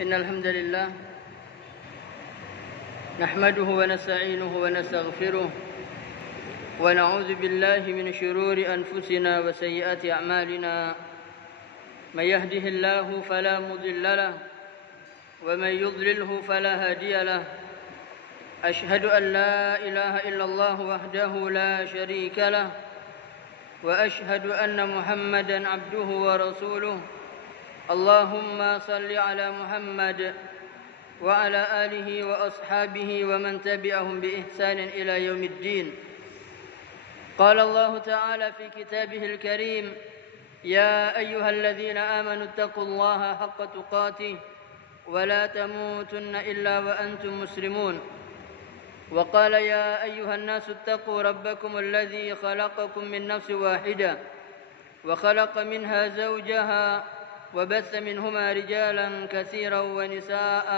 إن الحمد لله نحمده ونستعينه ونستغفره ونعوذ بالله من شرور أنفسنا وسيئات أعمالنا من يهده الله فلا مضل له ومن يضلله فلا هادي له أشهد أن لا إله إلا الله وحده لا شريك له وأشهد أن محمدا عبده ورسوله اللهم صل على محمد وعلى آله وأصحابه ومن تبعهم بإحسان إلى يوم الدين. قال الله تعالى في كتابه الكريم: يا أيها الذين آمنوا اتقوا الله حق تقاته ولا تموتن إلا وأنتم مسلمون. وقال: يا أيها الناس اتقوا ربكم الذي خلقكم من نفس واحدة وخلق منها زوجها وبث منهما رجالا كثيرا ونساء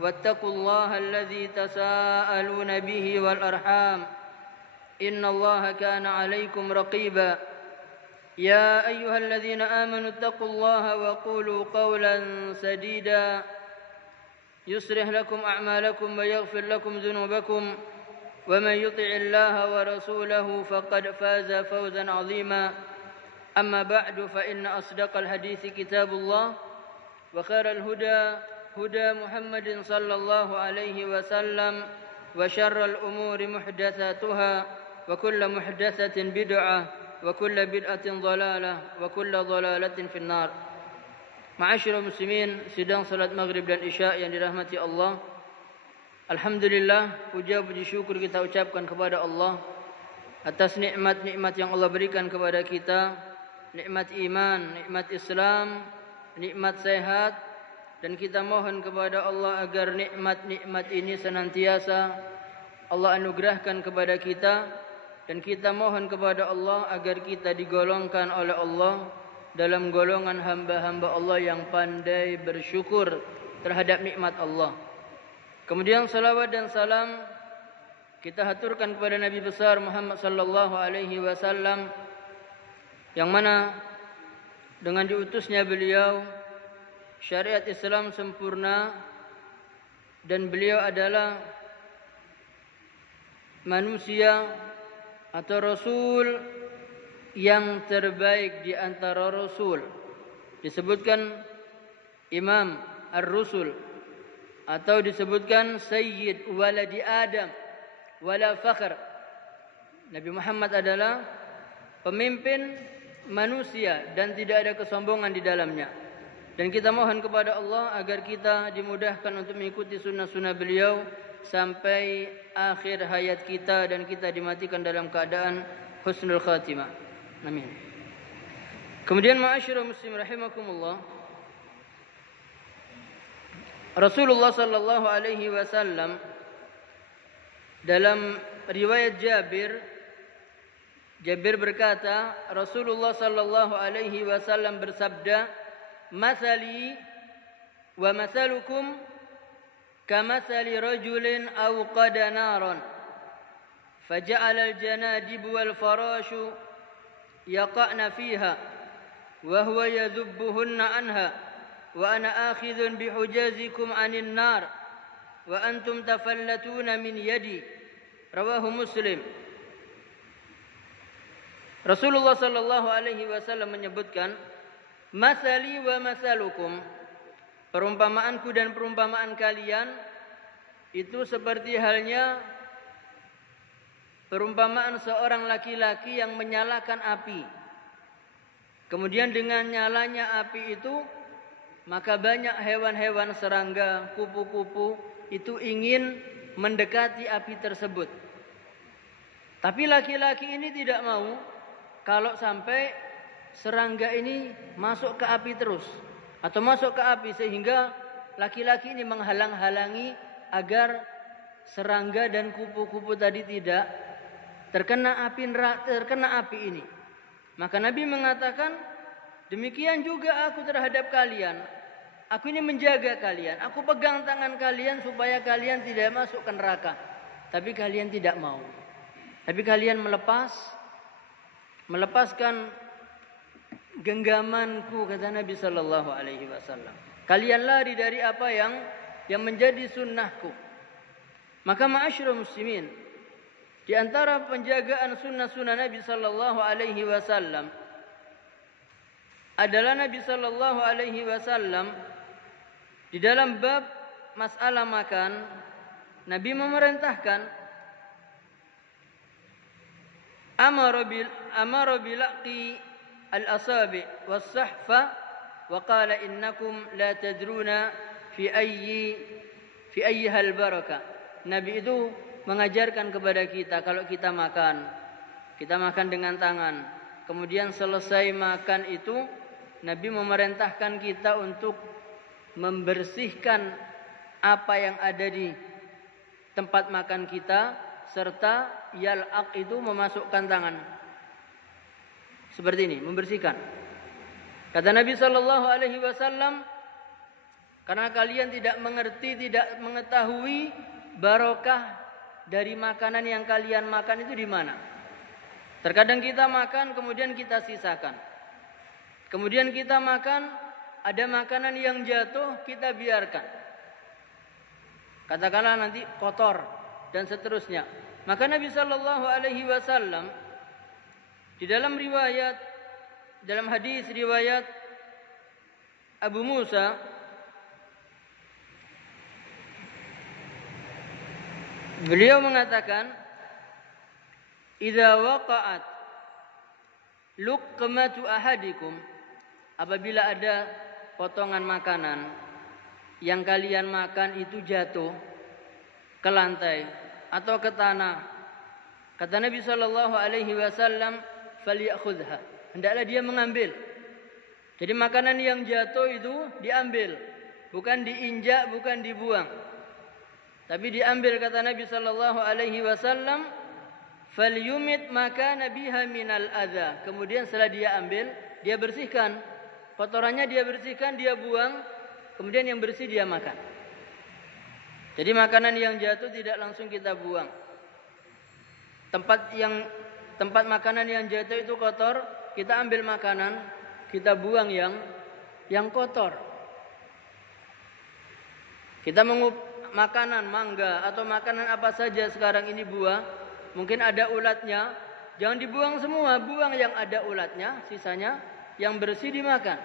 واتقوا الله الذي تساءلون به والأرحام إن الله كان عليكم رقيبا. يا أيها الذين آمنوا اتقوا الله وقولوا قولا سديدا يصلح لكم أعمالكم ويغفر لكم ذنوبكم ومن يطع الله ورسوله فقد فاز فوزا عظيما. أما بعد فإن أصدق الحديث كتاب الله وخير الهدى هدى محمد صلى الله عليه وسلم وشر الأمور محدثاتها وكل محدثة بدعة وكل بدعة ضلالة وكل ضلالة في النار. Ma'asyiral muslimin, sidang salat maghrib dan isya yang dirahmati Allah. Alhamdulillah, puji syukur kita ucapkan kepada Allah atas nikmat-nikmat yang Allah berikan kepada kita. Nikmat iman, nikmat Islam, nikmat sehat, dan kita mohon kepada Allah agar nikmat-nikmat ini senantiasa Allah anugerahkan kepada kita, dan kita mohon kepada Allah agar kita digolongkan oleh Allah dalam golongan hamba-hamba Allah yang pandai bersyukur terhadap nikmat Allah. Kemudian salawat dan salam kita haturkan kepada Nabi besar Muhammad sallallahu alaihi wasallam, yang mana dengan diutusnya beliau syariat Islam sempurna, dan beliau adalah manusia atau rasul yang terbaik di antara rasul. Disebutkan Imam Ar-Rusul atau disebutkan Sayyid waladi Adam wala fakhr. Nabi Muhammad adalah pemimpin manusia dan tidak ada kesombongan di dalamnya. Dan kita mohon kepada Allah agar kita dimudahkan untuk mengikuti sunnah-sunnah beliau sampai akhir hayat kita, dan kita dimatikan dalam keadaan husnul khatimah. Amin. Kemudian ma'asyiral muslim rahimakumullah, Rasulullah sallallahu alaihi wasallam dalam riwayat Jabir berkata, Rasulullah sallallahu alaihi wasallam bersabda, "Mathali wa mathalukum kamathali rajulin awqada naran faja'ala al-janadib wal farashu yaqa'na fiha wa huwa yadhubbuhunna anha wa ana akhidhun bihujazikum 'anil nar wa antum tafallatuna min yadi." Rawahu Muslim. Rasulullah sallallahu alaihi wasallam menyebutkan, "Mathali wa mathalukum," perumpamaanku dan perumpamaan kalian itu seperti halnya perumpamaan seorang laki-laki yang menyalakan api. Kemudian dengan nyalanya api itu, maka banyak hewan-hewan serangga, kupu-kupu itu ingin mendekati api tersebut. Tapi laki-laki ini tidak mau kalau sampai serangga ini masuk ke api terus, atau masuk ke api, sehingga laki-laki ini menghalang-halangi agar serangga dan kupu-kupu tadi tidak terkena api ini. Maka Nabi mengatakan, demikian juga aku terhadap kalian. Aku ini menjaga kalian, aku pegang tangan kalian supaya kalian tidak masuk ke neraka. Tapi kalian tidak mau. Tapi kalian melepaskan genggamanku, kata Nabi sallallahu alaihi wasallam. Kalian lari dari apa yang menjadi sunnahku. Maka ma'asyiral muslimin, di antara penjagaan sunnah-sunnah Nabi sallallahu alaihi wasallam adalah Nabi sallallahu alaihi wasallam di dalam bab masalah makan, Nabi memerintahkan amara bilaqi al-asabi was-sahfa wa qala innakum la tadruna fi ayyiha al-barakah. Nabi itu mengajarkan kepada kita kalau kita makan dengan tangan. Kemudian selesai makan itu Nabi memerintahkan kita untuk membersihkan apa yang ada di tempat makan kita, serta yal'aq itu memasukkan tangan. Seperti ini, membersihkan. Kata Nabi sallallahu alaihi wasallam, karena kalian tidak mengerti, tidak mengetahui barokah dari makanan yang kalian makan itu di mana. Terkadang kita makan kemudian kita sisakan. Kemudian kita makan, ada makanan yang jatuh kita biarkan. Katakanlah nanti kotor dan seterusnya. Maka Nabi sallallahu alaihi wasallam di dalam hadis riwayat Abu Musa, beliau mengatakan, "Idza waqa'at luqmatu ahadikum," apabila ada potongan makanan yang kalian makan itu jatuh ke lantai atau ke tanah, kata Nabi sallallahu alaihi wasallam, "Falyakhudha," hendaklah dia mengambil. Jadi makanan yang jatuh itu diambil, bukan diinjak, bukan dibuang. Tapi diambil, kata Nabi sallallahu alaihi wasallam, "Falyumit makana biha minal adza." Kemudian setelah dia ambil, dia bersihkan. Kotorannya dia bersihkan, dia buang, kemudian yang bersih dia makan. Jadi makanan yang jatuh tidak langsung kita buang. Tempat makanan yang jatuh itu kotor, kita ambil makanan, kita buang yang kotor. Kita makanan mangga atau makanan apa saja sekarang ini buah, mungkin ada ulatnya, jangan dibuang semua, buang yang ada ulatnya, sisanya yang bersih dimakan.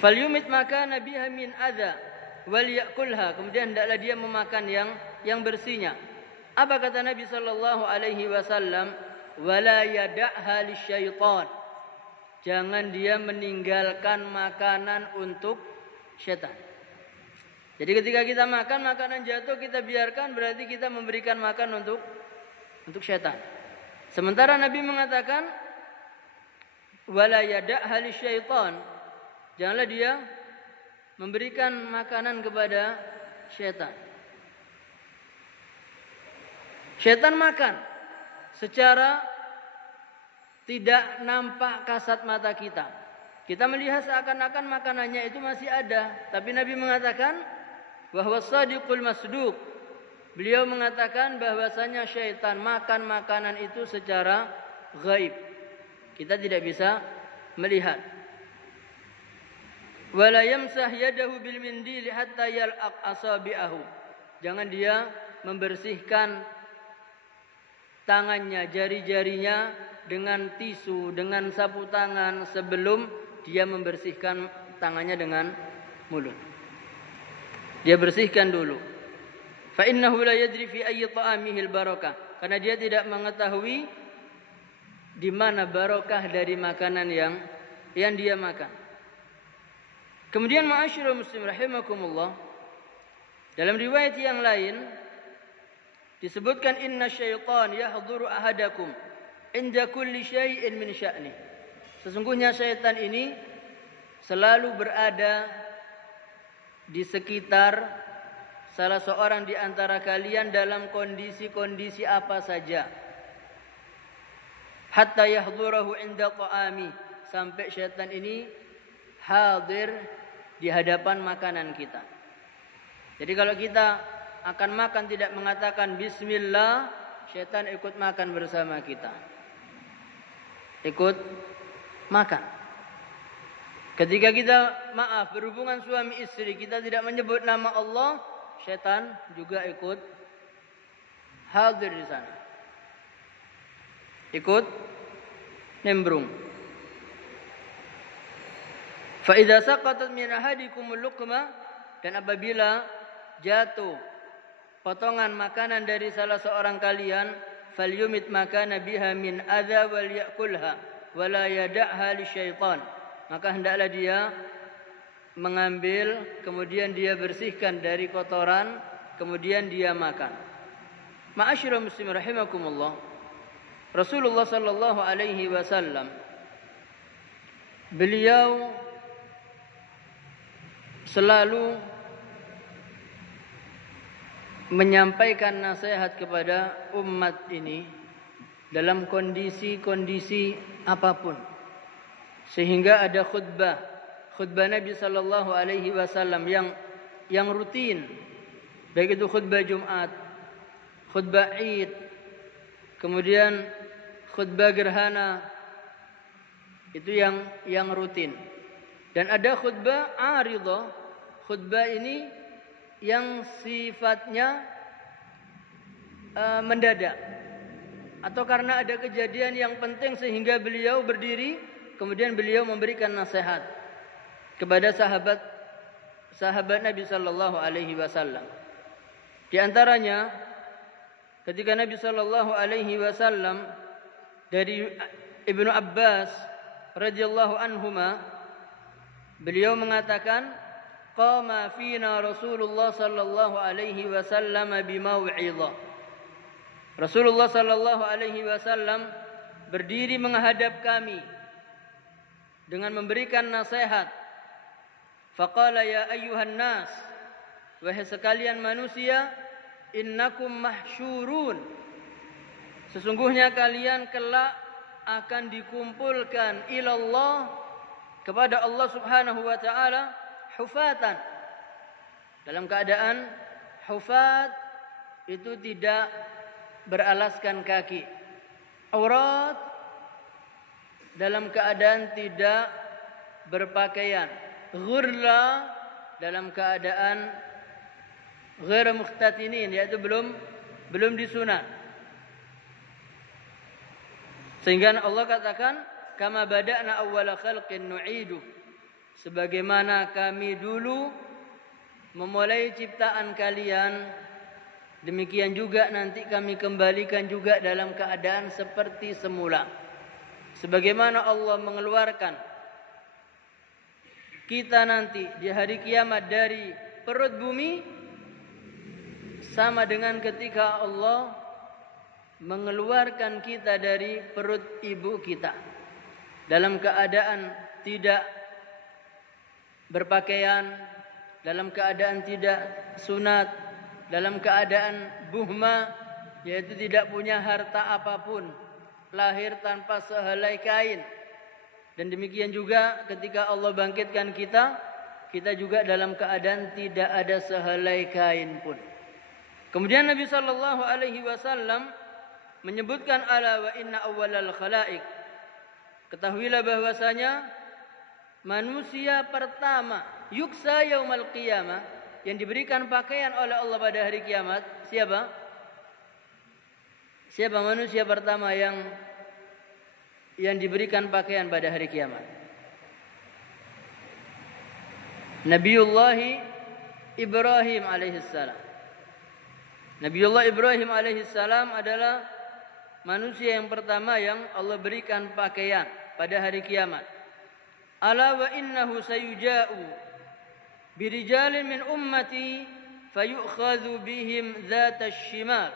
Falyumit makana biha min adza wal yakulha, kemudian hendaklah dia memakan yang bersihnya. Apa kata Nabi sallallahu alaihi wasallam? Wala yada'ha lisyaitan, jangan dia meninggalkan makanan untuk syaitan. Jadi ketika kita makan, makanan jatuh kita biarkan, berarti kita memberikan makan untuk syaitan. Sementara Nabi mengatakan wala yada'ha lisyaitan, janganlah dia memberikan makanan kepada syaitan. Syaitan makan secara tidak nampak kasat mata kita. Kita melihat seakan-akan makanannya itu masih ada, tapi Nabi mengatakan bahwa shadiqul masduq. Beliau mengatakan bahwasanya syaitan makan makanan itu secara gaib. Kita tidak bisa melihat. Wala yamsah yadahu bil mindil hatta yal'aq asabi'ahu. Jangan dia membersihkan tangannya, jari-jarinya dengan tisu, dengan sapu tangan sebelum dia membersihkan tangannya dengan mulut. Dia bersihkan dulu. Fa innahu la yadri fi ayyi ta'amihil barakah, karena dia tidak mengetahui di mana barokah dari makanan yang dia makan. Kemudian ma'asyiral muslim rahimakumullah, dalam riwayat yang lain disebutkan inna syaitan yahduru ahadakum inda kulli syai'in min sya'ni. Sesungguhnya syaitan ini selalu berada di sekitar salah seorang di antara kalian dalam kondisi-kondisi apa saja. Hatta yahdurahu inda ta'ami, sampai syaitan ini hadir di hadapan makanan kita. Jadi kalau kita akan makan tidak mengatakan bismillah, syaitan ikut makan bersama kita. Ikut makan. Ketika kita berhubungan suami istri, kita tidak menyebut nama Allah, setan juga ikut hadir di sana. Ikut nimbrung. Fa idza saqatat min ahadikumul luqma, dan apabila jatuh potongan makanan dari salah seorang kalian, falyumit makana biha min adza wal yakulha wala yad'ha lisyaitan, maka hendaklah dia mengambil, kemudian dia bersihkan dari kotoran, kemudian dia makan. Ma'asyiral muslimin rahimakumullah, Rasulullah sallallahu alaihi wasallam beliau selalu menyampaikan nasihat kepada umat ini dalam kondisi-kondisi apapun, sehingga ada khutbah Nabi sallallahu alaihi wasallam yang rutin, baik itu khutbah Jumat, khutbah Id, kemudian khutbah gerhana, itu yang rutin. Dan ada khutbah aridah, khutbah ini yang sifatnya mendadak, atau karena ada kejadian yang penting sehingga beliau berdiri, kemudian beliau memberikan nasihat kepada sahabat Nabi sallallahu alaihi wasallam. Di antaranya ketika Nabi sallallahu alaihi wasallam, dari Ibnu Abbas radhiyallahu anhuma, beliau mengatakan, qama fina Rasulullah sallallahu alaihi wasallam bimau'izah. Rasulullah sallallahu alaihi wasallam berdiri menghadap kami dengan memberikan nasihat. Faqala ya ayyuhan nas, wahai sekalian manusia, innakum mahsyurun, sesungguhnya kalian kelak akan dikumpulkan ilallah, kepada Allah subhanahu wa ta'ala, hufatan, dalam keadaan hufat itu tidak beralaskan kaki, aurat, dalam keadaan tidak berpakaian, ghurla, dalam keadaan ghair mukhtatinin, yaitu belum disunat. Sehingga Allah katakan, kama bada'na awwala khalqin nu'idu, sebagaimana kami dulu memulai ciptaan kalian, demikian juga nanti kami kembalikan juga dalam keadaan seperti semula. Sebagaimana Allah mengeluarkan kita nanti di hari kiamat dari perut bumi, sama dengan ketika Allah mengeluarkan kita dari perut ibu kita dalam keadaan tidak berpakaian, dalam keadaan tidak sunat, dalam keadaan buhma, yaitu tidak punya harta apapun, lahir tanpa sehelai kain. Dan demikian juga ketika Allah bangkitkan kita juga dalam keadaan tidak ada sehelai kain pun. Kemudian Nabi sallallahu alaihi wasallam menyebutkan, ala wa inna awwalal khalaik, ketahuilah bahwasanya manusia pertama yuksa yaumal qiyamah, yang diberikan pakaian oleh Allah pada hari kiamat, siapa? Siapa manusia pertama yang diberikan pakaian pada hari kiamat? Nabiullah Ibrahim alaihissalam. Nabiullah Ibrahim alaihissalam adalah manusia yang pertama yang Allah berikan pakaian pada hari kiamat. Ala wa innahu sayuja'u birijalin min ummati fayu'khadhu bihim dzatash shimal.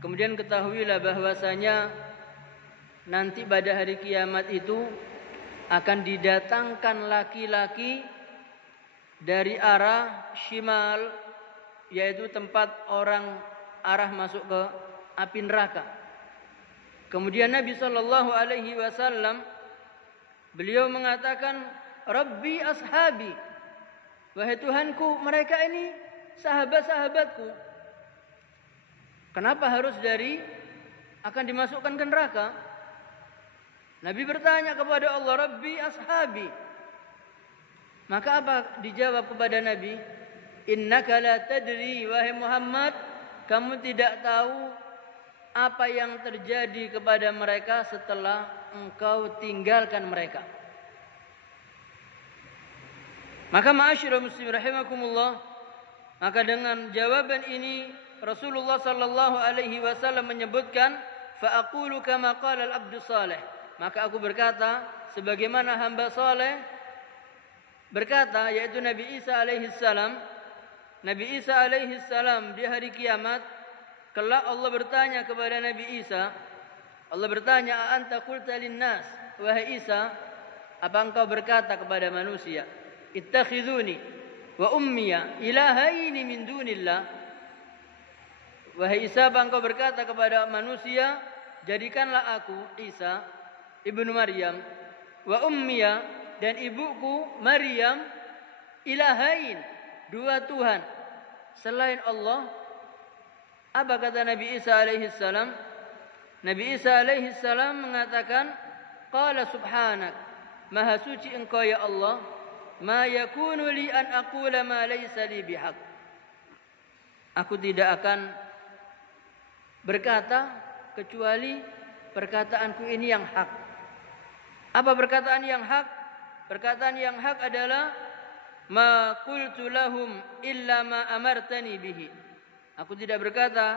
Kemudian ketahuilah bahwasanya nanti pada hari kiamat itu akan didatangkan laki-laki dari arah shimal, yaitu tempat orang arah masuk ke api neraka. Kemudian Nabi sallallahu alaihi wasallam beliau mengatakan, Rabbi ashabi, wahai Tuhanku, mereka ini sahabat-sahabatku. Kenapa harus akan dimasukkan ke neraka? Nabi bertanya kepada Allah, Rabbi ashabi. Maka apa dijawab kepada Nabi? Innaka la tadri, wahai Muhammad, kamu tidak tahu apa yang terjadi kepada mereka setelah engkau tinggalkan mereka. Maka ma'asyiral muslimin rahimakumullah, maka dengan jawaban ini Rasulullah sallallahu alaihi wasallam menyebutkan, fa aqulu kama qala al-abdu salih. Maka aku berkata sebagaimana hamba saleh berkata, yaitu Nabi Isa alaihi salam. Nabi Isa alaihi salam di hari kiamat kelak Allah bertanya kepada Nabi Isa. Allah bertanya, "A anta qulta lin-nas?" Wahai Isa, apa engkau berkata kepada manusia, ittakhiduni wa ummiya ilahaini min dunillah? Wahai Isa, apa engkau berkata kepada manusia, jadikanlah aku Isa ibnu Maryam wa ummiya, dan ibuku Maryam, ilahain, dua Tuhan selain Allah. Apa kata Nabi Isa alaihi salam? Nabi Isa alaihi salam mengatakan, qala subhanak, maha suci engkau ya Allah, ma yakunu li an aqula ma laysa li bihaq. Aku tidak akan berkata kecuali perkataanku ini yang hak. Apa perkataan yang hak? Perkataan yang hak adalah ma qultu lahum illa ma amartani bihi. Aku tidak berkata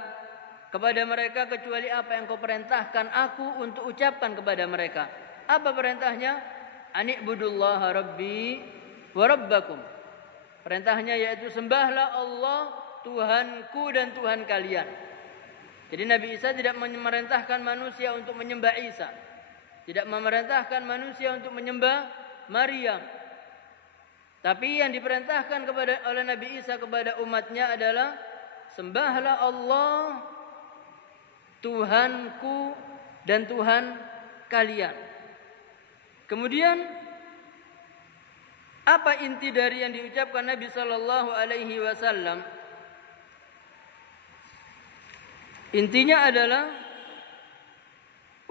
kepada mereka kecuali apa yang kau perintahkan aku untuk ucapkan kepada mereka. Apa perintahnya? Ani'budullaha rabbi wa rabbakum. Perintahnya yaitu sembahlah Allah Tuhanku dan Tuhan kalian. Jadi Nabi Isa tidak memerintahkan manusia untuk menyembah Isa, tidak memerintahkan manusia untuk menyembah Maryam. Tapi yang diperintahkan oleh Nabi Isa kepada umatnya adalah sembahlah Allah Tuhanku dan Tuhan kalian. Kemudian apa inti dari yang diucapkan Nabi sallallahu alaihi wasallam? Intinya adalah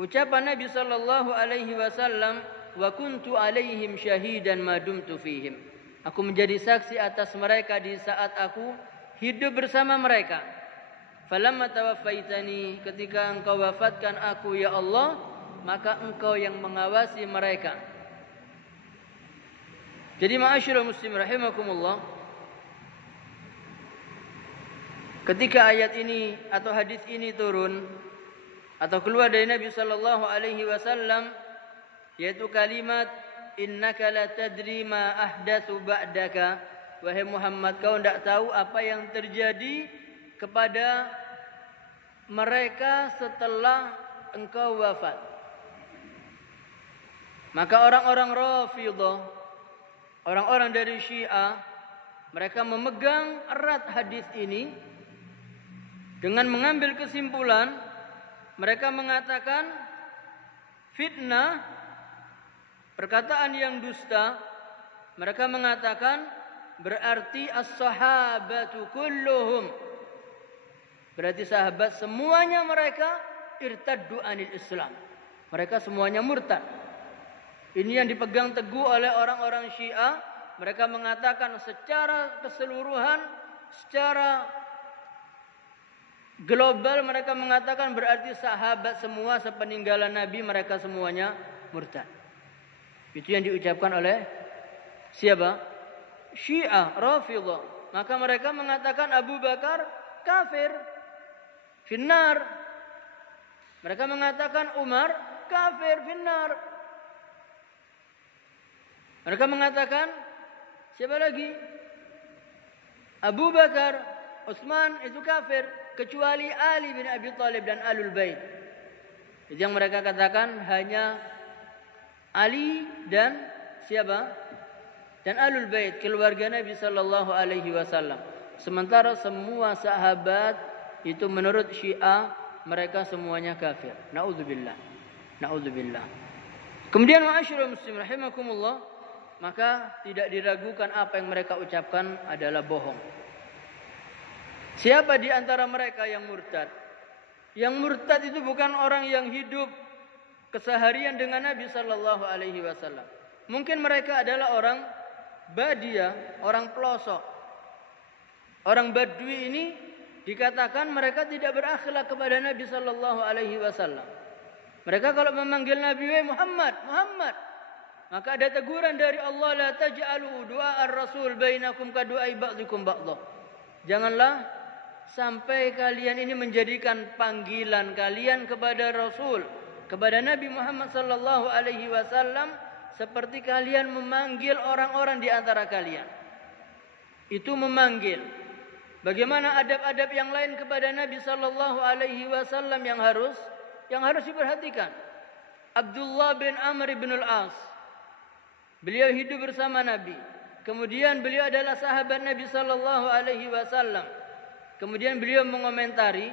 ucapan Nabi sallallahu alaihi wasallam, wa kuntu alaihim syahidan ma dumtu fihim. Aku menjadi saksi atas mereka di saat aku hidup bersama mereka. Falamma tawaffaitani, ketika engkau wafatkan aku ya Allah, maka engkau yang mengawasi mereka. Jadi ma'asyiral muslimin rahimakumullah, ketika ayat ini atau hadis ini turun atau keluar dari Nabi sallallahu alaihi wasallam, yaitu kalimat innaka la tadri ma ahdatsu ba'daka, wahai Muhammad, kau tidak tahu apa yang terjadi kepada mereka setelah engkau wafat. Maka orang-orang Rafidhah, orang-orang dari Syiah, mereka memegang erat hadis ini dengan mengambil kesimpulan. Mereka mengatakan fitnah, perkataan yang dusta. Mereka mengatakan berarti as-sahabatu kulluhum, berarti sahabat semuanya mereka irtaddu anil Islam. Mereka semuanya murtad. Ini yang dipegang teguh oleh orang-orang Syiah. Mereka mengatakan secara keseluruhan, secara global, mereka mengatakan berarti sahabat semua sepeninggalan Nabi mereka semuanya murtad. Itu yang diucapkan oleh siapa? Syiah, Rafidhah. Maka mereka mengatakan Abu Bakar kafir, finnar. Mereka mengatakan Umar kafir, finnar. Mereka mengatakan siapa lagi? Abu Bakar, Utsman itu kafir, kecuali Ali bin Abi Thalib dan Ahlul Bait. Itu yang mereka katakan hanya Ali dan siapa? Dan Ahlul Bait, keluarga Nabi sallallahu alaihi wasallam. Sementara semua sahabat itu menurut Syiah mereka semuanya kafir. Nauzubillah. Nauzubillah. Kemudian ma'asyiral muslimin rahimakumullah, maka tidak diragukan apa yang mereka ucapkan adalah bohong. Siapa di antara mereka yang murtad? Yang murtad itu bukan orang yang hidup keseharian dengan Nabi sallallahu alaihi wasallam. Mungkin mereka adalah orang badia, orang pelosok. Orang Badui ini dikatakan mereka tidak berakhlak kepada Nabi sallallahu alaihi wasallam. Mereka kalau memanggil Nabi Muhammad, Muhammad, maka ada teguran dari Allah, la taj'alu du'a ar-rasul bainakum ka du'ai ba'dikum ba'dha. Janganlah sampai kalian ini menjadikan panggilan kalian kepada Rasul, kepada Nabi Muhammad sallallahu alaihi wasallam seperti kalian memanggil orang-orang di antara kalian. Itu memanggil. Bagaimana adab-adab yang lain kepada Nabi sallallahu alaihi wasallam yang harus diperhatikan. Abdullah bin Amr bin al-As, beliau hidup bersama Nabi. Kemudian beliau adalah sahabat Nabi sallallahu alaihi wasallam. Kemudian beliau mengomentari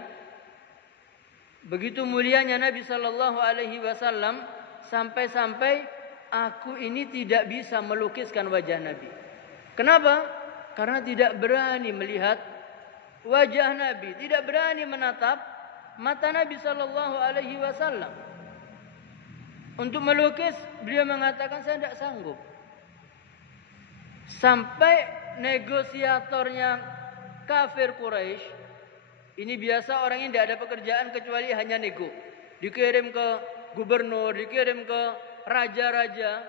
begitu mulianya Nabi sallallahu alaihi wasallam sampai-sampai aku ini tidak bisa melukiskan wajah Nabi. Kenapa? Karena tidak berani melihat wajah Nabi, tidak berani menatap mata Nabi sallallahu alaihi wasallam. Untuk melukis beliau mengatakan saya tidak sanggup. Sampai negosiatornya kafir Quraisy, ini biasa orang ini tidak ada pekerjaan kecuali hanya nego. Dikirim ke gubernur, dikirim ke raja-raja.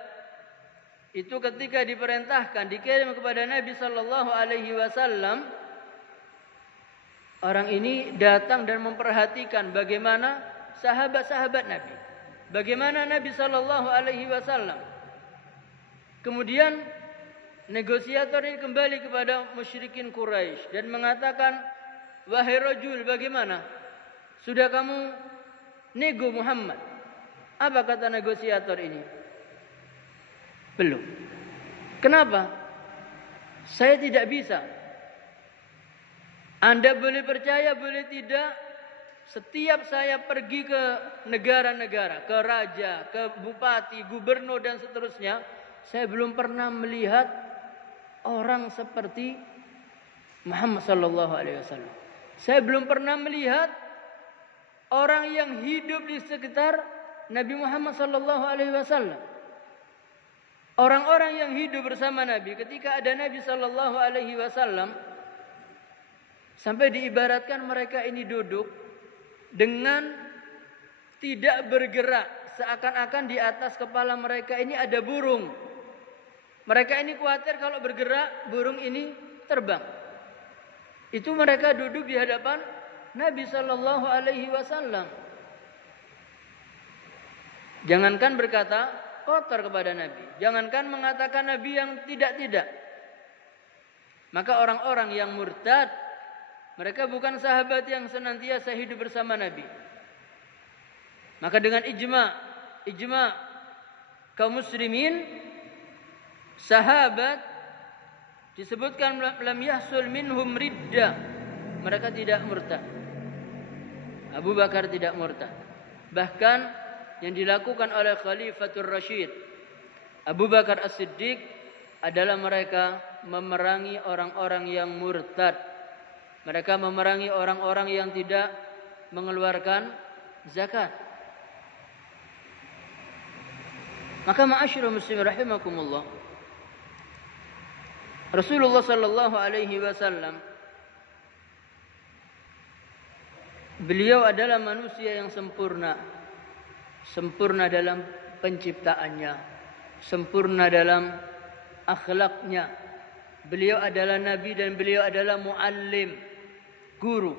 Itu ketika diperintahkan dikirim kepada Nabi sallallahu alaihi wasallam, orang ini datang dan memperhatikan bagaimana sahabat-sahabat Nabi, bagaimana Nabi sallallahu alaihi wasallam. Kemudian negosiator ini kembali kepada musyrikin Quraisy dan mengatakan, wahai rajul, bagaimana? Sudah kamu nego Muhammad? Apa kata negosiator ini? Belum. Kenapa? Saya tidak bisa. Anda boleh percaya, boleh tidak. Setiap saya pergi ke negara-negara, ke raja, ke bupati, gubernur dan seterusnya, saya belum pernah melihat orang seperti Muhammad sallallahu alaihi wasallam. Saya belum pernah melihat orang yang hidup di sekitar Nabi Muhammad sallallahu alaihi wasallam. Orang-orang yang hidup bersama Nabi ketika ada Nabi sallallahu alaihi wasallam sampai diibaratkan mereka ini duduk dengan tidak bergerak, seakan-akan di atas kepala mereka ini ada burung. Mereka ini khawatir kalau bergerak burung ini terbang. Itu mereka duduk di hadapan Nabi sallallahu alaihi wasallam. Jangankan berkata kotor kepada Nabi, jangankan mengatakan Nabi yang tidak-tidak. Maka orang-orang yang murtad, mereka bukan sahabat yang senantiasa hidup bersama Nabi. Maka dengan ijma kaum muslimin, sahabat disebutkan lam yahsul minhum riddah, mereka tidak murtad. Abu Bakar tidak murtad. Bahkan yang dilakukan oleh Khalifatul Rashid Abu Bakar As-Siddiq adalah mereka memerangi orang-orang yang murtad. Mereka memerangi orang-orang yang tidak mengeluarkan zakat. Maka ma'asyiral muslimin rahimakumullah, Rasulullah sallallahu alaihi wasallam beliau adalah manusia yang sempurna. Sempurna dalam penciptaannya, sempurna dalam akhlaknya. Beliau adalah nabi dan beliau adalah muallim, guru.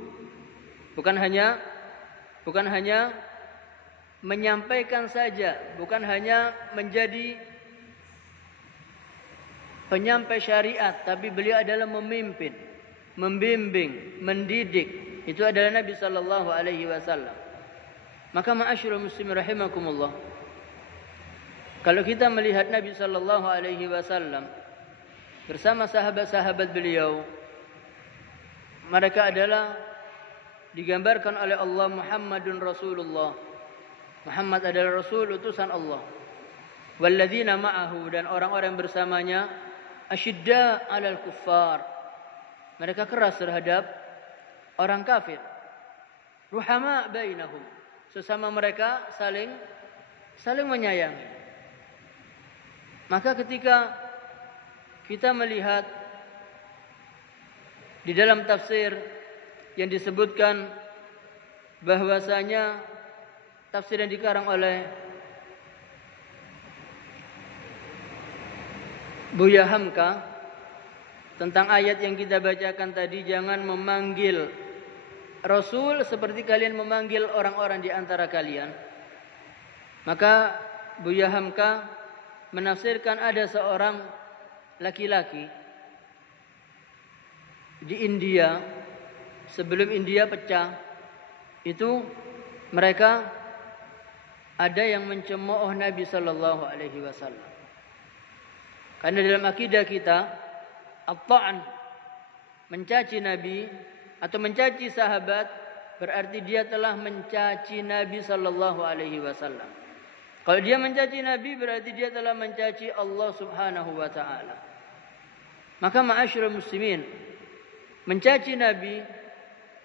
Bukan hanya menyampaikan saja, bukan hanya menjadi penyampai syariat, tapi beliau adalah memimpin, membimbing, mendidik. Itu adalah Nabi sallallahu alaihi wasallam. Maka ma'asyiral muslimin rahimakumullah, kalau kita melihat Nabi sallallahu alaihi wasallam bersama sahabat-sahabat beliau, mereka adalah digambarkan oleh Allah Muhammadun Rasulullah. Muhammad adalah Rasul, utusan Allah. Walladzina ma'ahu, dan orang-orang bersamanya, asyidda 'alal kuffar, mereka keras terhadap orang kafir. Ruhama bainahum, sesama mereka saling saling menyayangi. Maka ketika kita melihat di dalam tafsir yang disebutkan bahwasanya tafsir yang dikarang oleh Buya Hamka tentang ayat yang kita bacakan tadi, jangan memanggil Rasul seperti kalian memanggil orang-orang di antara kalian. Maka Buya Hamka menafsirkan ada seorang laki-laki di India sebelum India pecah, itu mereka ada yang mencemooh Nabi sallallahu alaihi wasallam. Karena dalam akidah kita, at-ta'n, mencaci Nabi atau mencaci sahabat, berarti dia telah mencaci Nabi sallallahu alaihi wasallam. Kalau dia mencaci Nabi, berarti dia telah mencaci Allah Subhanahu wa taala. Maka ma'asyiral muslimin, mencaci Nabi,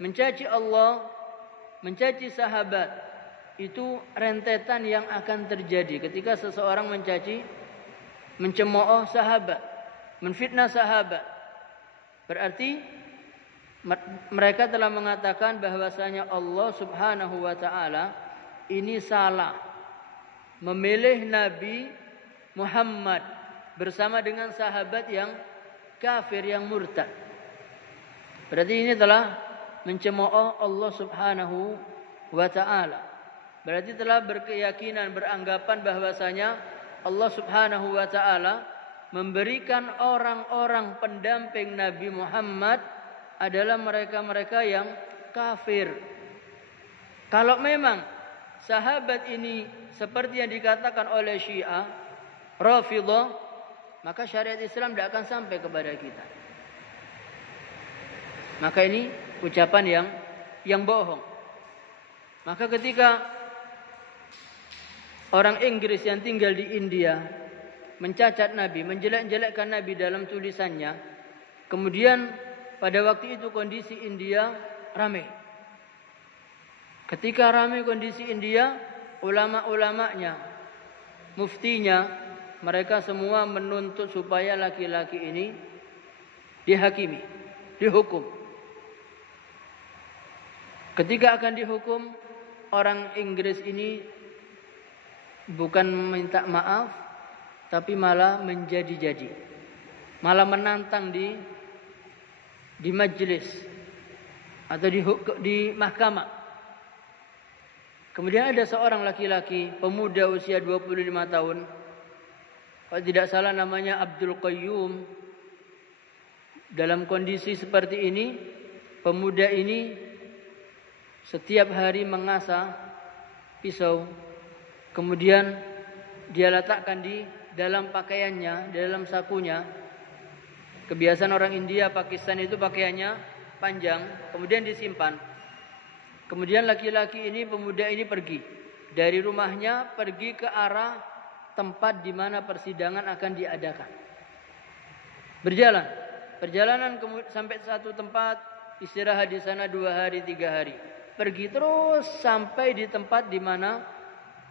mencaci Allah, mencaci sahabat, itu rentetan yang akan terjadi ketika seseorang mencemooh sahabat, menfitnah sahabat. Berarti mereka telah mengatakan bahwasanya Allah Subhanahu wa taala ini salah memilih Nabi Muhammad bersama dengan sahabat yang kafir, yang murtad. Berarti ini telah mencemooh Allah Subhanahu wa taala. Berarti telah berkeyakinan, beranggapan bahwasanya Allah Subhanahu wa taala memberikan orang-orang pendamping Nabi Muhammad adalah mereka-mereka yang kafir. Kalau memang sahabat ini seperti yang dikatakan oleh Syiah, Rafidhah, maka syariat Islam tidak akan sampai kepada kita. Maka ini ucapan yang bohong. Maka ketika orang Inggris yang tinggal di India mencacat Nabi, menjelek-jelekkan Nabi dalam tulisannya, kemudian pada waktu itu kondisi India ramai. Ketika ramai kondisi India, ulama-ulamanya, muftinya, mereka semua menuntut supaya laki-laki ini dihakimi, dihukum. Ketika akan dihukum, orang Inggris ini bukan minta maaf, tapi malah menjadi-jadi, malah menantang di majelis atau di mahkamah. Kemudian ada seorang laki-laki pemuda usia 25 tahun, kalau tidak salah namanya Abdul Qayyum. Dalam kondisi seperti ini, pemuda ini setiap hari mengasah pisau, kemudian dia letakkan di dalam pakaiannya, di dalam sakunya. Kebiasaan orang India, Pakistan itu pakaiannya panjang, kemudian disimpan. Kemudian laki-laki ini, pemuda ini pergi dari rumahnya, pergi ke arah tempat di mana persidangan akan diadakan. Perjalanan sampai satu tempat, istirahat di sana 2 hari 3 hari. Pergi terus sampai di tempat di mana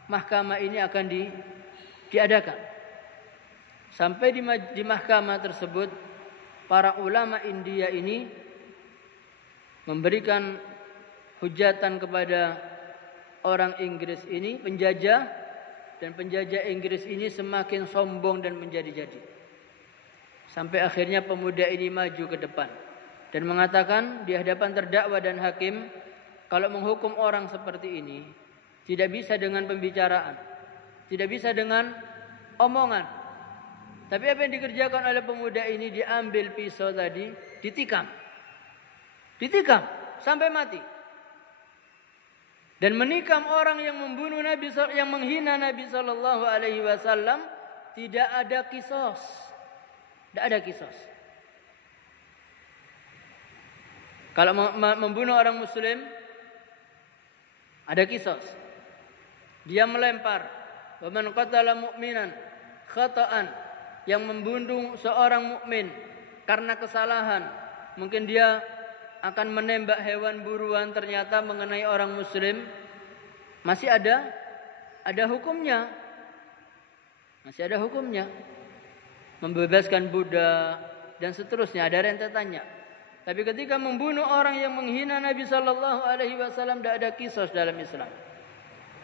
mahkamah ini akan diadakan. Sampai di mahkamah tersebut, para ulama India ini memberikan hujatan kepada orang Inggris ini, penjajah, dan penjajah Inggris ini semakin sombong dan menjadi-jadi. Sampai akhirnya pemuda ini maju ke depan dan mengatakan di hadapan terdakwa dan hakim, kalau menghukum orang seperti ini tidak bisa dengan pembicaraan, tidak bisa dengan omongan. Tapi apa yang dikerjakan oleh pemuda ini, diambil pisau tadi, ditikam sampai mati. Dan menikam orang yang membunuh Nabi, yang menghina Nabi sallallahu alaihi wasallam, tidak ada kisos. Tidak ada kisos. Kalau membunuh orang muslim, ada kisos. Dia melempar, wa man qatala mu'minan khata'an, yang membunuh seorang mukmin karena kesalahan. Mungkin dia akan menembak hewan buruan, ternyata mengenai orang muslim, masih ada ada hukumnya. Masih ada hukumnya. Membebaskan budak dan seterusnya, ada rentetannya. Tapi ketika membunuh orang yang menghina Nabi sallallahu alaihi wasallam, tidak ada qisas dalam Islam.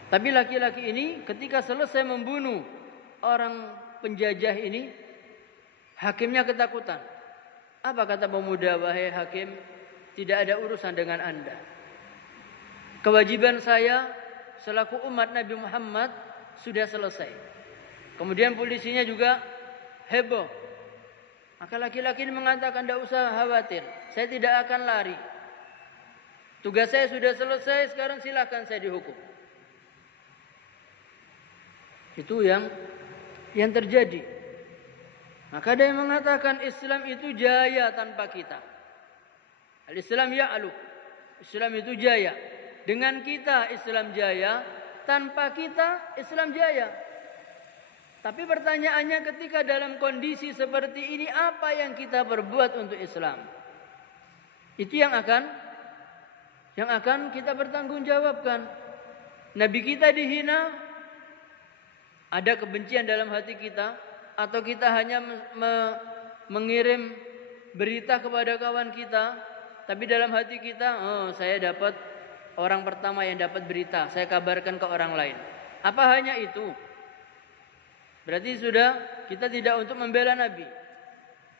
Tapi laki-laki ini ketika selesai membunuh orang penjajah ini, hakimnya ketakutan. Apa kata pemuda, wahai hakim, tidak ada urusan dengan Anda. Kewajiban saya selaku umat Nabi Muhammad sudah selesai. Kemudian polisinya juga heboh. Maka laki-laki ini mengatakan, tidak usah khawatir, saya tidak akan lari. Tugas saya sudah selesai, sekarang silakan saya dihukum. Itu yang terjadi. Maka ada yang mengatakan Islam itu jaya tanpa kita. Al-Islam ya'lu. Islam itu jaya. Dengan kita Islam jaya, tanpa kita Islam jaya. Tapi pertanyaannya, ketika dalam kondisi seperti ini, apa yang kita perbuat untuk Islam? Itu yang akan kita bertanggungjawabkan. Nabi kita dihina, ada kebencian dalam hati kita, atau kita hanya mengirim berita kepada kawan kita, tapi dalam hati kita, saya dapat orang pertama yang dapat berita, saya kabarkan ke orang lain. Apa hanya itu? Berarti sudah kita tidak untuk membela Nabi.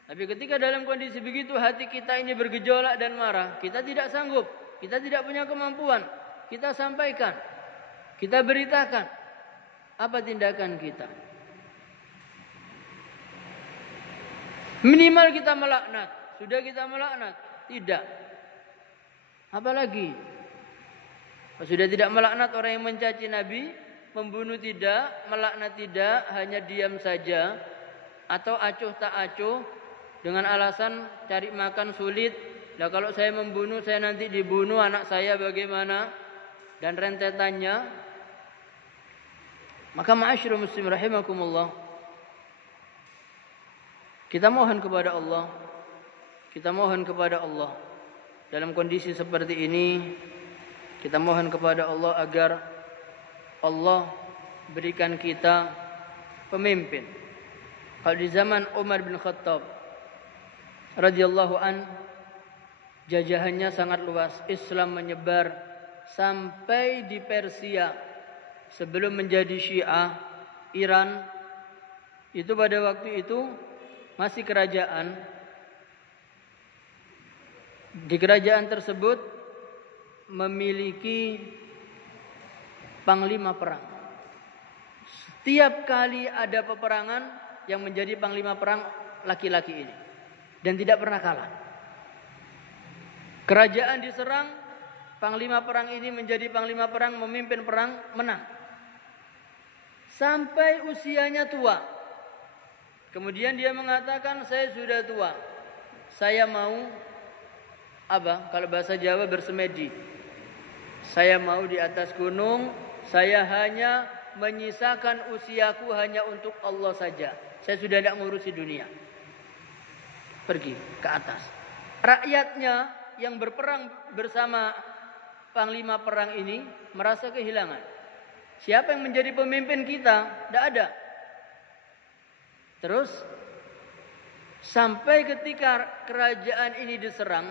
Tapi ketika dalam kondisi begitu, hati kita ini bergejolak dan marah, kita tidak sanggup, kita tidak punya kemampuan, kita sampaikan, kita beritakan. Apa tindakan kita? Minimal kita melaknat. Sudah kita melaknat? Tidak. Apalagi? Sudah tidak melaknat orang yang mencaci Nabi, membunuh tidak, melaknat tidak, hanya diam saja, atau acuh tak acuh dengan alasan cari makan sulit. Nah, kalau saya membunuh, saya nanti dibunuh anak saya bagaimana? Dan rentetannya. Maka ma'asyiral muslim rahimakumullah, kita mohon kepada Allah. Kita mohon kepada Allah. Dalam kondisi seperti ini, kita mohon kepada Allah agar Allah berikan kita pemimpin. Kalau di zaman Umar bin Khattab radhiyallahu an, jajahannya sangat luas. Islam menyebar sampai di Persia. Sebelum menjadi Syiah, Iran itu pada waktu itu masih kerajaan. Di kerajaan tersebut memiliki panglima perang. Setiap kali ada peperangan, yang menjadi panglima perang laki-laki ini, dan tidak pernah kalah. Kerajaan diserang, panglima perang ini menjadi panglima perang, memimpin perang, menang. Sampai usianya tua. Kemudian dia mengatakan, saya sudah tua, saya mau apa? Kalau bahasa Jawa, bersemedi. Saya mau di atas gunung, saya hanya menyisakan usiaku hanya untuk Allah saja. Saya sudah tidak mengurusi dunia. Pergi ke atas. Rakyatnya yang berperang bersama panglima perang ini merasa kehilangan. Siapa yang menjadi pemimpin kita? Tidak ada. Terus sampai ketika kerajaan ini diserang,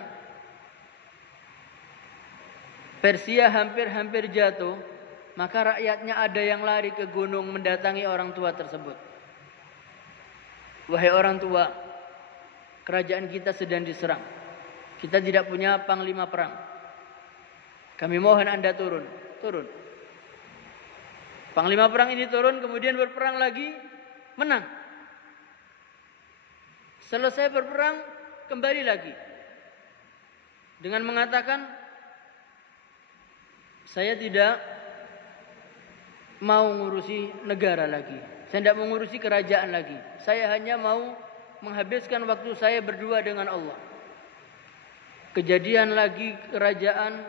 Persia hampir-hampir jatuh, maka rakyatnya ada yang lari ke gunung mendatangi orang tua tersebut. Wahai orang tua, kerajaan kita sedang diserang. Kita tidak punya panglima perang. Kami mohon Anda turun. Panglima perang ini turun, kemudian berperang lagi, menang. Selesai berperang, kembali lagi dengan mengatakan, saya tidak mau mengurusi negara lagi, saya tidak mengurusi kerajaan lagi, saya hanya mau menghabiskan waktu saya berdua dengan Allah. Kejadian lagi kerajaan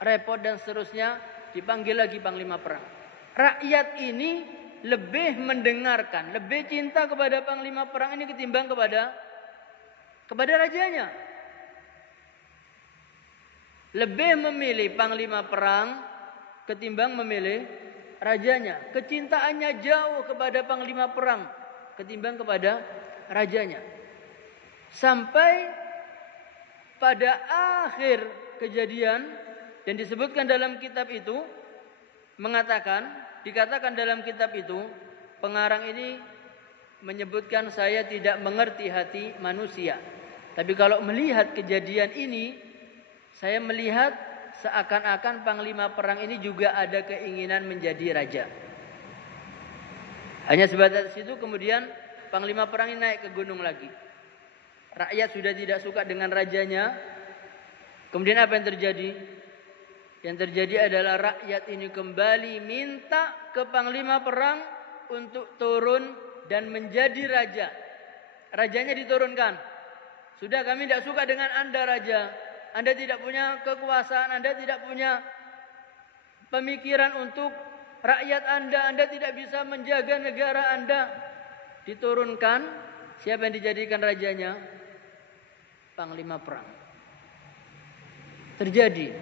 repot dan seterusnya, dipanggil lagi panglima perang. Rakyat ini lebih mendengarkan, lebih cinta kepada panglima perang ini ketimbang kepada rajanya. Lebih memilih panglima perang ketimbang memilih rajanya. Kecintaannya jauh kepada panglima perang ketimbang kepada rajanya. Sampai pada akhir kejadian, dan disebutkan dalam kitab itu, dikatakan dalam kitab itu, pengarang ini menyebutkan saya tidak mengerti hati manusia. Tapi kalau melihat kejadian ini, saya melihat seakan-akan panglima perang ini juga ada keinginan menjadi raja. Hanya sebatas itu kemudian panglima perang ini naik ke gunung lagi. Rakyat sudah tidak suka dengan rajanya. Kemudian apa yang terjadi? Yang terjadi adalah rakyat ini kembali minta ke panglima perang untuk turun dan menjadi raja. Rajanya diturunkan. Sudah, kami tidak suka dengan Anda raja. Anda tidak punya kekuasaan, Anda tidak punya pemikiran untuk rakyat Anda tidak bisa menjaga negara Anda. Diturunkan, siapa yang dijadikan rajanya? Panglima perang. Terjadi.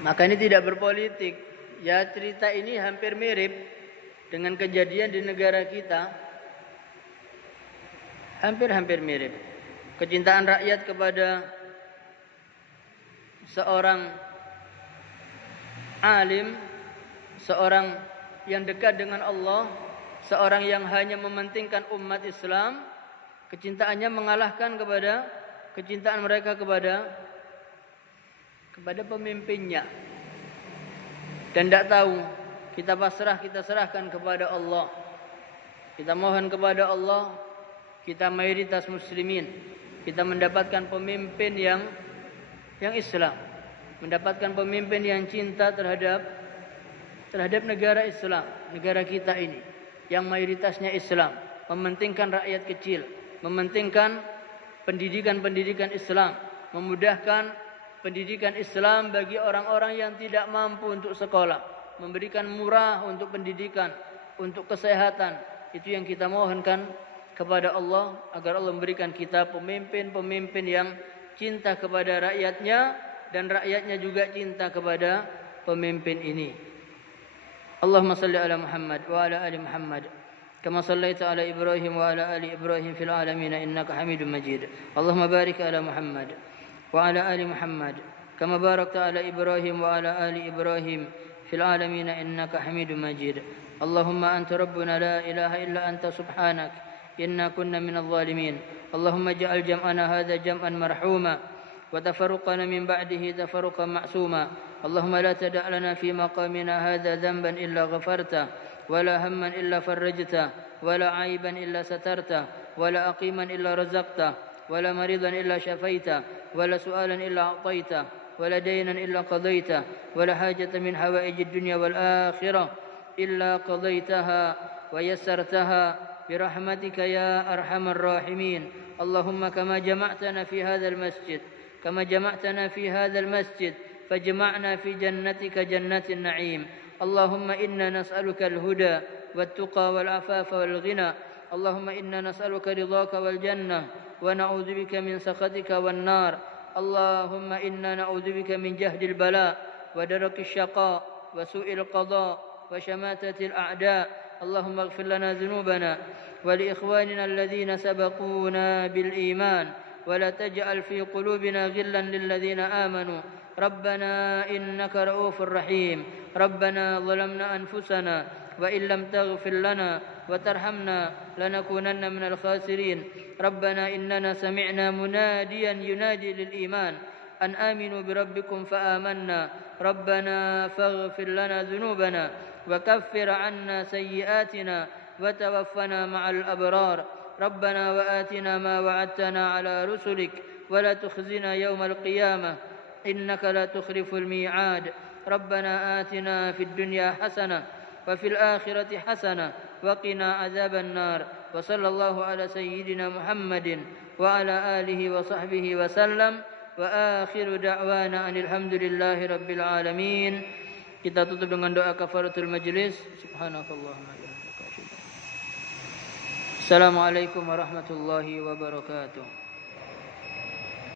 Maka ini tidak berpolitik. Ya, cerita ini hampir mirip dengan kejadian di negara kita. Hampir mirip. Kecintaan rakyat kepada seorang alim, seorang yang dekat dengan Allah, seorang yang hanya mementingkan umat Islam, kecintaannya mengalahkan kecintaan mereka kepada pemimpinnya. Dan tidak tahu, kita serahkan kepada Allah. Kita mohon kepada Allah, kita mayoritas muslimin, kita mendapatkan pemimpin yang Islam, mendapatkan pemimpin yang cinta terhadap negara Islam, negara kita ini yang mayoritasnya Islam, mementingkan rakyat kecil, mementingkan pendidikan Islam, memudahkan pendidikan Islam bagi orang-orang yang tidak mampu untuk sekolah, memberikan murah untuk pendidikan, untuk kesehatan. Itu yang kita mohonkan kepada Allah, agar Allah memberikan kita pemimpin-pemimpin yang cinta kepada rakyatnya, dan rakyatnya juga cinta kepada pemimpin ini. Allahumma salli ala Muhammad wa ala ali Muhammad kama sallaita ala Ibrahim wa ala ali Ibrahim fil alamin innaka Hamidum Majid. Allahumma barik ala Muhammad wa ala ali Muhammad kama barakta ala Ibrahim wa ala ali Ibrahim fil alamin innaka Hamidum Majid. Allahumma anta rabbuna la ilaha illa anta subhanak inna kunna minadh dhalimin. Allahumma ij'al jam'ana hadha jam'an marhuma wa tafarruqana min ba'dihi tafarruqan ma'suma. اللهم لا تدع لنا في مقامنا هذا ذنبا إلا غفرته ولا هما إلا فرجته ولا عيبا إلا سترته ولا أقيما إلا رزقته ولا مريضا إلا شفيته ولا سؤالا إلا أعطيته ولا دينا إلا قضيته ولا حاجة من حوائج الدنيا والآخرة إلا قضيتها ويسرتها برحمتك يا أرحم الراحمين. اللهم كما جمعتنا في هذا المسجد فاجمعنا في جنتك جنات النعيم. اللهم إنا نسألك الهدى والتقى والعفاف والغنى. اللهم إنا نسألك رضاك والجنة ونعوذ بك من سخطك والنار. اللهم إنا نعوذ بك من جهد البلاء ودرك الشقاء وسوء القضاء وشماتة الأعداء. اللهم اغفر لنا ذنوبنا ولإخواننا الذين سبقونا بالإيمان ولا تجعل في قلوبنا غلا للذين آمنوا. ربنا إنك رؤوف رحيم. ربنا ظلمنا أنفسنا وإن لم تغفر لنا وترحمنا لنكونن من الخاسرين. ربنا إننا سمعنا مناديا ينادي للإيمان أن آمنوا بربكم فآمنا. ربنا فاغفر لنا ذنوبنا وكفر عنا سيئاتنا وتوفنا مع الأبرار. ربنا وآتنا ما وعدتنا على رسلك ولا تخزنا يوم القيامة إنك لا تخلف الميعاد. ربنا آتنا في الدنيا حسنة وفي الآخرة حسنة وقنا عذاب النار. وصلى الله على سيدنا محمد وعلى آله وصحبه وسلم. وآخر دعوانا أن الحمد لله رب العالمين. Kita tutup dengan doa kafaratul majlis. Subhanakallahumma wa bihamdika. Assalamualaikum warahmatullahi wabarakatuh.